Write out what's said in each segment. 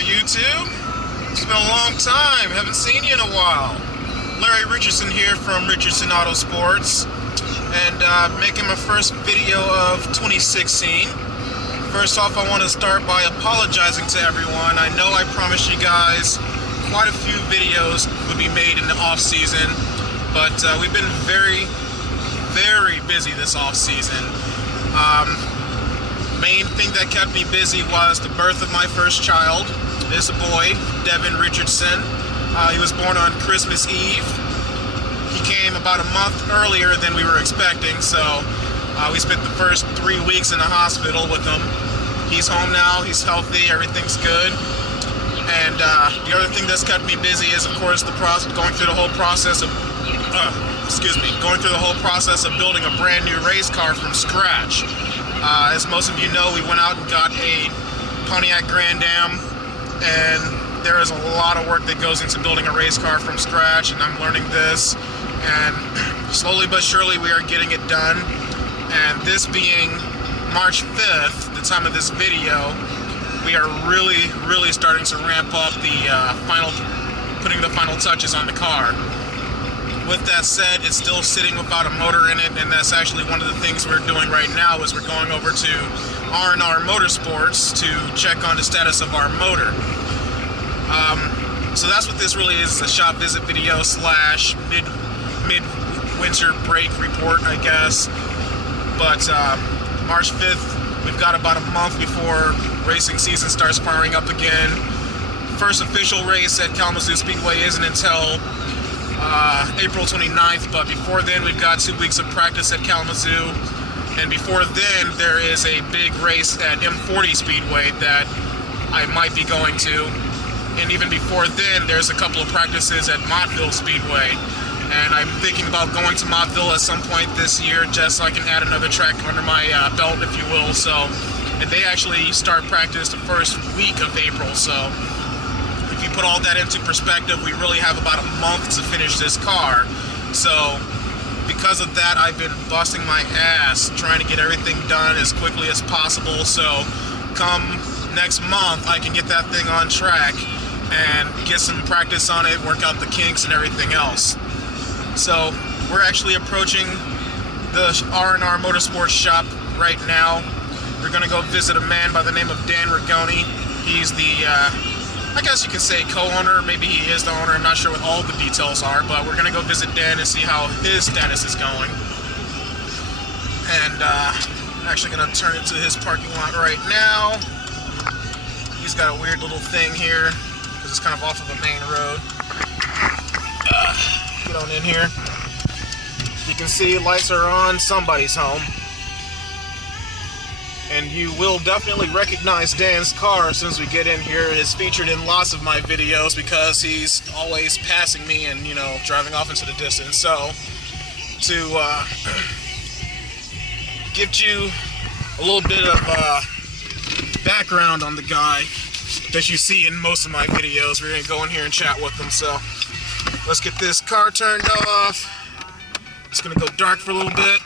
there, YouTube. It's been a long time. Haven't seen you in a while. Larry Richardson here from Richardson Motorsports, and making my first video of 2016. First off, I want to start by apologizing to everyone. I know I promised you guys quite a few videos would be made in the off-season, but we've been very busy this off-season. Main thing that kept me busy was the birth of my first child. It's a boy, Devin Richardson. He was born on Christmas Eve. He came about a month earlier than we were expecting, so we spent the first 3 weeks in the hospital with him. He's home now, he's healthy, everything's good. And the other thing that's kept me busy is, of course, going through the whole process of building a brand new race car from scratch. As most of you know, we went out and got a Pontiac Grand Am, and there is a lot of work that goes into building a race car from scratch, and I'm learning this, and slowly but surely we are getting it done. And this being March 5th, the time of this video, we are really starting to ramp up putting the final touches on the car. With that said, it's still sitting without a motor in it, and that's actually one of the things we're doing right now. Is we're going over to R&R Motorsports to check on the status of our motor. So that's what this really is, a shop visit video slash mid-winter break report, I guess. But March 5th, we've got about a month before racing season starts firing up again. First official race at Kalamazoo Speedway isn't until April 29th, but before then we've got 2 weeks of practice at Kalamazoo, and before then there is a big race at M40 Speedway that I might be going to, and even before then there's a couple of practices at Montville Speedway, and I'm thinking about going to Montville at some point this year just so I can add another track under my belt, if you will. So, and they actually start practice the first week of April, so if you put all that into perspective, we really have about a month to finish this car. So because of that, I've been busting my ass trying to get everything done as quickly as possible, so come next month I can get that thing on track and get some practice on it, work out the kinks and everything else. So we're actually approaching the R&R Motorsports shop right now. We're going to go visit a man by the name of Dan Rigoni. He's the I guess you could say co-owner, maybe he is the owner, I'm not sure what all the details are, but we're going to go visit Dan and see how his status is going. And I'm actually going to turn into his parking lot right now. He's got a weird little thing here, because it's kind of off of a main road. Get on in here. You can see lights are on, somebody's home. And you will definitely recognize Dan's car as soon as we get in here. It's featured in lots of my videos because he's always passing me and, you know, driving off into the distance. So, to give you a little bit of background on the guy that you see in most of my videos, we're going to go in here and chat with him. So, let's get this car turned off. It's going to go dark for a little bit.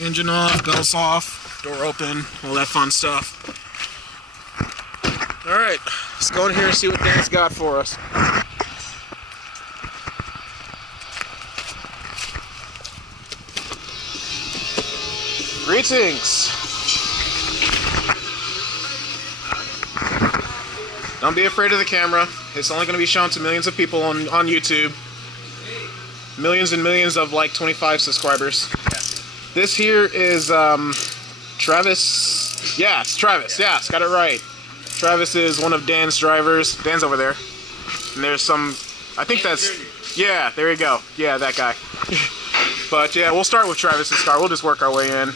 Engine off, belts off. Door open, all that fun stuff. Alright, let's go in here and see what Dan's got for us. Greetings! Don't be afraid of the camera. It's only going to be shown to millions of people on YouTube. Millions and millions of like 25 subscribers. This here is Travis. Yeah, it's Travis. Yeah, it's got it right. Travis is one of Dan's drivers. Dan's over there. And there's some, I think that's, yeah, there you go. Yeah, that guy. But yeah, we'll start with Travis's car. We'll just work our way in.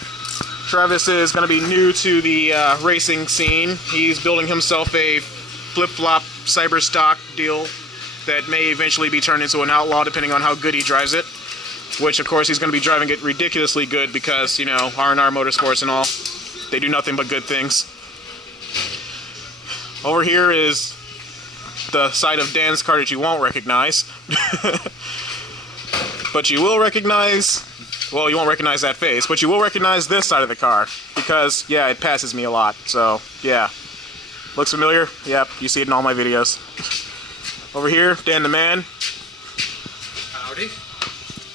Travis is going to be new to the racing scene. He's building himself a flip-flop cyber stock deal that may eventually be turned into an outlaw depending on how good he drives it. Which, of course, he's going to be driving it ridiculously good because, you know, R&R Motorsports and all, they do nothing but good things. Over here is the side of Dan's car that you won't recognize. But you will recognize, well, you won't recognize that face, but you will recognize this side of the car because, yeah, it passes me a lot, so, yeah. Looks familiar? Yep, you see it in all my videos. Over here, Dan the Man. Howdy.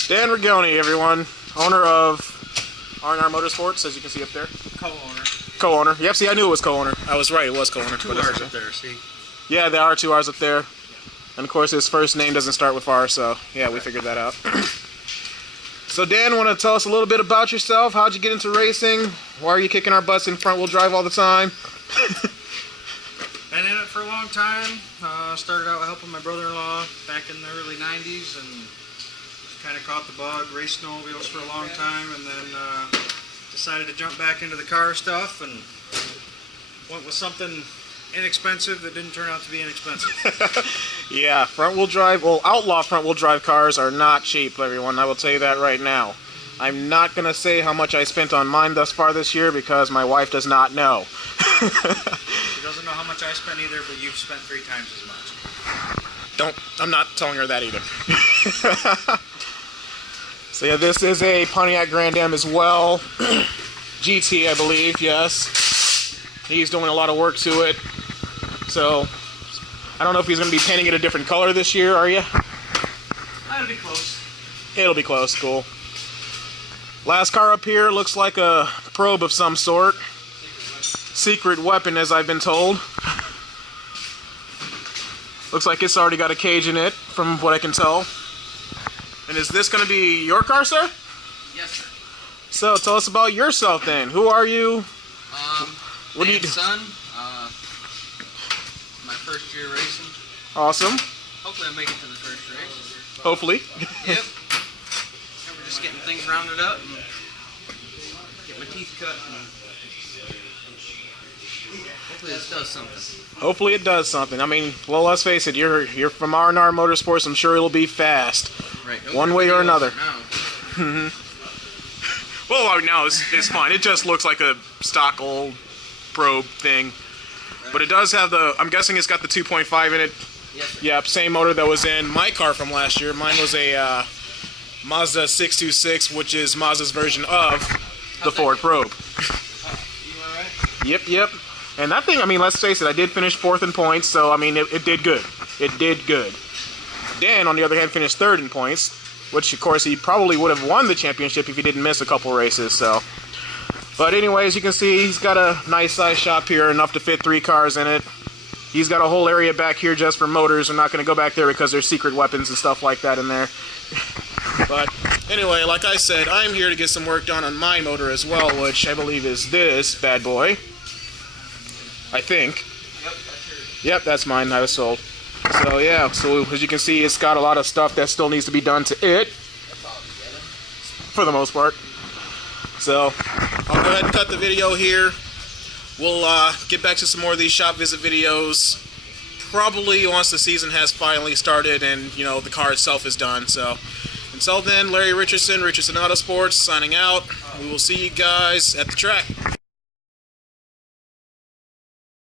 Dan Rigoni, everyone. Owner of R&R Motorsports, as you can see up there. Co-owner. Co-owner. Yep, see, I knew it was co-owner. I was right, it was co-owner. Two R's up there, see? Yeah, there are 2 R's up there. And of course, his first name doesn't start with R, so yeah, we figured that out. So Dan, want to tell us a little bit about yourself? How'd you get into racing? Why are you kicking our butts in front-wheel drive all the time? Been in it for a long time. Started out helping my brother-in-law back in the early 90s and kind of caught the bug, raced snowmobiles for a long time, and then decided to jump back into the car stuff and went with something inexpensive that didn't turn out to be inexpensive. Yeah, front-wheel drive, well, outlaw front-wheel drive cars are not cheap, everyone. I will tell you that right now. I'm not going to say how much I spent on mine thus far this year because my wife does not know. She doesn't know how much I spent either, but you've spent 3 times as much. I'm not telling her that either. So yeah, this is a Pontiac Grand Am as well. GT, I believe, yes. He's doing a lot of work to it. So, I don't know if he's going to be painting it a different color this year, are you? That'll be close. It'll be close, cool. Last car up here looks like a probe of some sort. Secret weapon, as I've been told. Looks like it's already got a cage in it, from what I can tell. And is this going to be your car, sir? Yes, sir. So, tell us about yourself then. Who are you? What do you do? Son, my first year racing. Awesome. Hopefully I make it to the first race. Hopefully. Yep. We're just getting things rounded up and get my teeth cut. And hopefully this does something. Hopefully it does something. I mean, well, let's face it. You're from R&R Motorsports. I'm sure it'll be fast. Right. One way or another. No. Well, no, it's fine. It just looks like a stock old probe thing. Right. But it does have the, I'm guessing it's got the 2.5 in it. Yes, sir. Yep, same motor that was in my car from last year. Mine was a Mazda 626, which is Mazda's version of the Ford Probe. You alright? Yep. And that thing, I mean, let's face it, I did finish 4th in points, so I mean, it did good. It did good. Dan, on the other hand, finished 3rd in points, which, of course, he probably would have won the championship if he didn't miss a couple races, so. But anyway, as you can see, he's got a nice size shop here, enough to fit 3 cars in it. He's got a whole area back here just for motors. I'm not going to go back there because there's secret weapons and stuff like that in there. But anyway, like I said, I'm here to get some work done on my motor as well, which I believe is this bad boy. I think. Yep, that's yours. Yep, that's mine. I was sold. So yeah, so as you can see, it's got a lot of stuff that still needs to be done to it. That's all together. For the most part. So I'll go ahead and cut the video here. We'll get back to some more of these shop visit videos probably once the season has finally started and, you know, the car itself is done. So until then, Larry Richardson, Richardson Autosports, signing out. We will see you guys at the track.